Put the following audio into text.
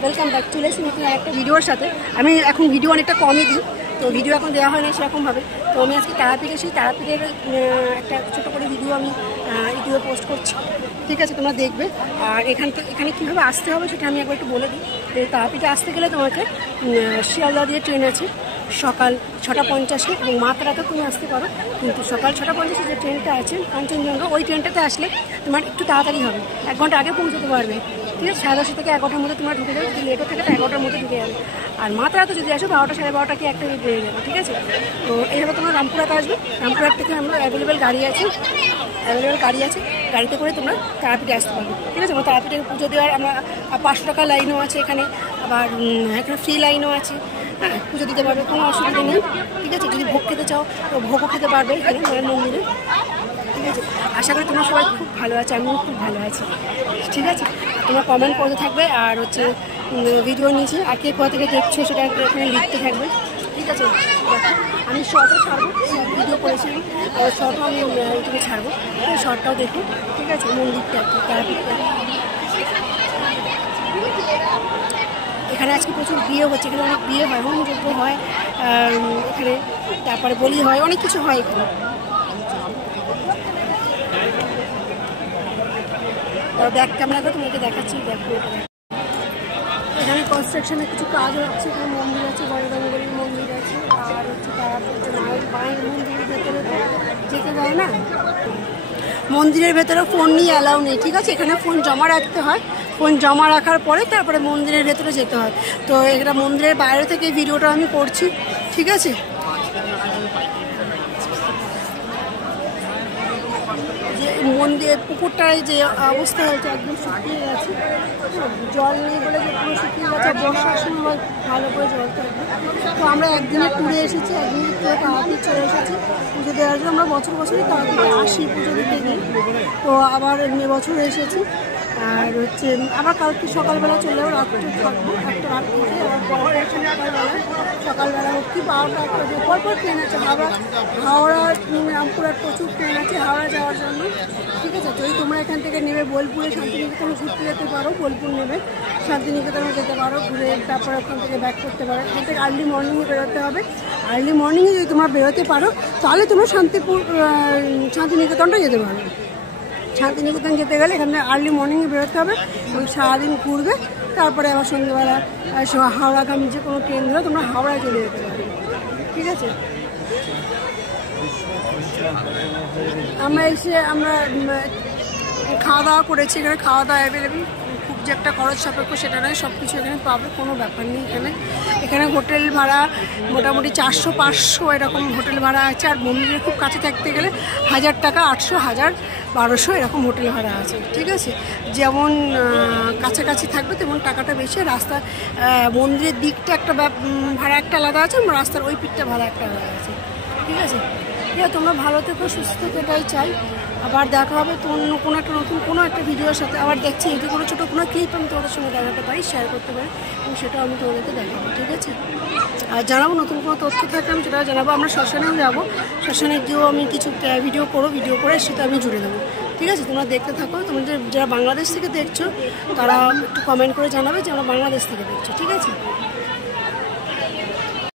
Welcome back, চলে এসেছি নতুন একটা ভিডিওর সাথে। আমি এখন ভিডিও অনেকটা কমই দিই, তো ভিডিও এখন দেওয়া হয় না সেরকমভাবে। তো আমি আজকে তারাপীঠে এসেছি, তারাপীঠের একটা ছোটো করে ভিডিও আমি ইউটিউবে পোস্ট করছি, ঠিক আছে? তোমরা দেখবে। আর এখানে কীভাবে আসতে হবে সেটা আমি একবার একটু বলে দিই। তারাপীঠে আসতে গেলে তোমাকে শিয়ালদা দিয়ে ট্রেন আছে সকাল 6:50 এবং মাত্রাতে তুমি আসতে পারো, কিন্তু সকাল 6:50 যে ট্রেনটা আছে কাঞ্চনজঙ্ঘা, ওই ট্রেনটাতে আসলে তোমার একটু তাড়াতাড়ি হবে, 1 ঘন্টা আগে পৌঁছতে পারবে, ঠিক আছে? 10:30 থেকে 11টার মধ্যে তোমার ঢুকে যাবে। যদি লেটও থাকে তো 11টার মধ্যে ঢুকে যাবে। আর মাত্রাতে যদি আসো 12টা সাড়ে 12টা কি একটা বেড়ে যাবে, ঠিক আছে? তো এইভাবে তোমরা রামপুরহাট আসবে। রামপুরহাট থেকে আমরা অ্যাভেলেবেল গাড়ি আছে, গাড়িতে করে তোমরা তারাপীঠে আসতে পারবে, ঠিক আছে? তারাপীঠে পুজো দেওয়ার আমরা 500 টাকা লাইনও আছে এখানে, আবার এখানে ফ্রি লাইনও আছে। হ্যাঁ, পুজো দিতে পারবে, কোনো অসুবিধা নেই, ঠিক আছে? যদি ভোগ খেতে চাও তো ভোগও খেতে পারবে এখানে মায়ের মন্দিরে, ঠিক আছে? আশা করি তোমরা সবাই খুব ভালো আছে, আমিও খুব ভালো আছি, ঠিক আছে? তোমরা কমেন্ট করতে থাকবে, আর ভিডিও নিচে আর কে কোথা থেকে দেখছো সেটা এখানে লিখতে থাকবে, ঠিক আছে? আমি শর্টও ছাড়বো, ভিডিও করেছিলাম, শর্টও আমি ইউটিউবে ছাড়বো, শর্টটাও দেখো, ঠিক আছে? মন্দিরটা তারাপীঠটা এখানে আজকে প্রচুর বিয়ে হচ্ছে, এখানে অনেক বিয়ে হয়, হোমযজ্ঞ হয় এখানে, তারপরে বলি হয়, অনেক কিছু হয় এখানে। ব্যাক ক্যামেরা করে তোমাকে দেখাচ্ছি, দেখো এখানে কনস্ট্রাকশনের কিছু কাজ হচ্ছে। এখানে মন্দির আছে, বড়বাঙ্গির মন্দির আছে, আর মায়ের মন্দিরের ভেতরে যেতে দেয় না, মন্দিরের ভেতরে ফোন নিয়ে অ্যালাউ নেই, ঠিক আছে? এখানে ফোন জমা রাখতে হয়, ফোন জমা রাখার পরে তারপরে মন্দিরের ভেতরে যেতে হয়। তো এটা মন্দিরের বাইরে থেকে ভিডিওটা আমি করছি, ঠিক আছে? যে মন্দির পুকুরটায় যে অবস্থা হয়েছে একদম শুকিয়ে গেছে, জল নেই বলে যে পুরো শুকিয়ে গেছে, বর্ষার সময় ভালো করে জল থাকবে। তো আমরা একদিনের ট্যুরে এসেছি, একদিনের ট্যুরে তারাপীঠ চলে এসেছি পুজো দেওয়ার জন্য। আমরা বছরই তারাপীঠে আসি পুজো দিতে গিয়ে, তো আবার বছর এসেছি। আর আবার কালকে সকালবেলা চলে যাবো, রাত্রে থাকবো, একটা রাত থেকে আবার পরের সকালবেলা হোক কি 12টা 1টা দিয়ে পরপর ট্রেন আছে। হাওড়া রামপুরহাট প্রচুর ট্রেন আছে হাওড়া যাওয়ার জন্য, ঠিক আছে? যদি তোমরা এখান থেকে নেবে বোলপুরে শান্তিনিকেতনে ঘুরতে যেতে পারো, বোলপুর নেবে শান্তিনিকেতনে যেতে পারো, ঘুরে তারপরে ওখান থেকে ব্যাক করতে পারো। এখান থেকে আর্লি মর্নিংয়ে বেরোতে হবে। আর্লি মর্নিংয়ে যদি তোমরা বেরোতে পারো তাহলে তোমরা শান্তিনিকেতনটা যেতে পারো। শান্তিনিকেতন যেতে গেলে এখানে আর্লি মর্নিংয়ে বেরোতে হবে এবং সারাদিন ঘুরবে, তারপরে আবার সন্ধ্যেবেলা হাওড়াগামী যে কোনো ট্রেন ধরে তোমরা হাওড়ায় চলে যেতে পারবে, ঠিক আছে? আমরা খাওয়া দাওয়া করেছি, এখানে খাওয়া দাওয়া অ্যাভেলেবেল, খুব যে একটা খরচ সাপেক্ষ সেটা নয়, সব কিছু এখানে পাবে, কোনো ব্যাপার নেই। এখানে হোটেল ভাড়া মোটামুটি 400-500 এরকম হোটেল ভাড়া আছে। আর মন্দিরের খুব কাছে থাকতে গেলে 1000 টাকা, 800, 1000, 1200 এরকম হোটেল ভাড়া আছে, ঠিক আছে? যেমন কাছাকাছি থাকবে তেমন টাকাটা বেশি। রাস্তা মন্দিরের দিকটা একটা ভাড়া একটা আলাদা আছে, রাস্তার ওই পিঠটা ভাড়া একটা আলাদা আছে, ঠিক আছে? ঠিক আছে, তোমরা ভালো থেকো, সুস্থ থেকো, এটাই চাই। আবার দেখা হবে তো অন্য কোনো একটা নতুন কোনো একটা ভিডিওর সাথে। আবার দেখছি যদি কোনো ছোটো কোনো ক্লিপ আমি তোমাদের সঙ্গে দেখাতে পারি, শেয়ার করতে পারি, এবং সেটাও আমি তোমাদেরকে দেখাবো, ঠিক আছে? আর জানাবো নতুন কোনো তথ্য থাকলে আমি সেটাও জানাবো। আমরা শ্মশানেও যাবো, শ্মশানে গিয়েও আমি কিছু ভিডিও করে সেটা আমি জুড়ে দেবো, ঠিক আছে? তোমরা দেখতে থাকো। তোমাদের যারা বাংলাদেশ থেকে দেখছো তারা একটু কমেন্ট করে জানাবে যে আমরা বাংলাদেশ থেকে দেখছো, ঠিক আছে?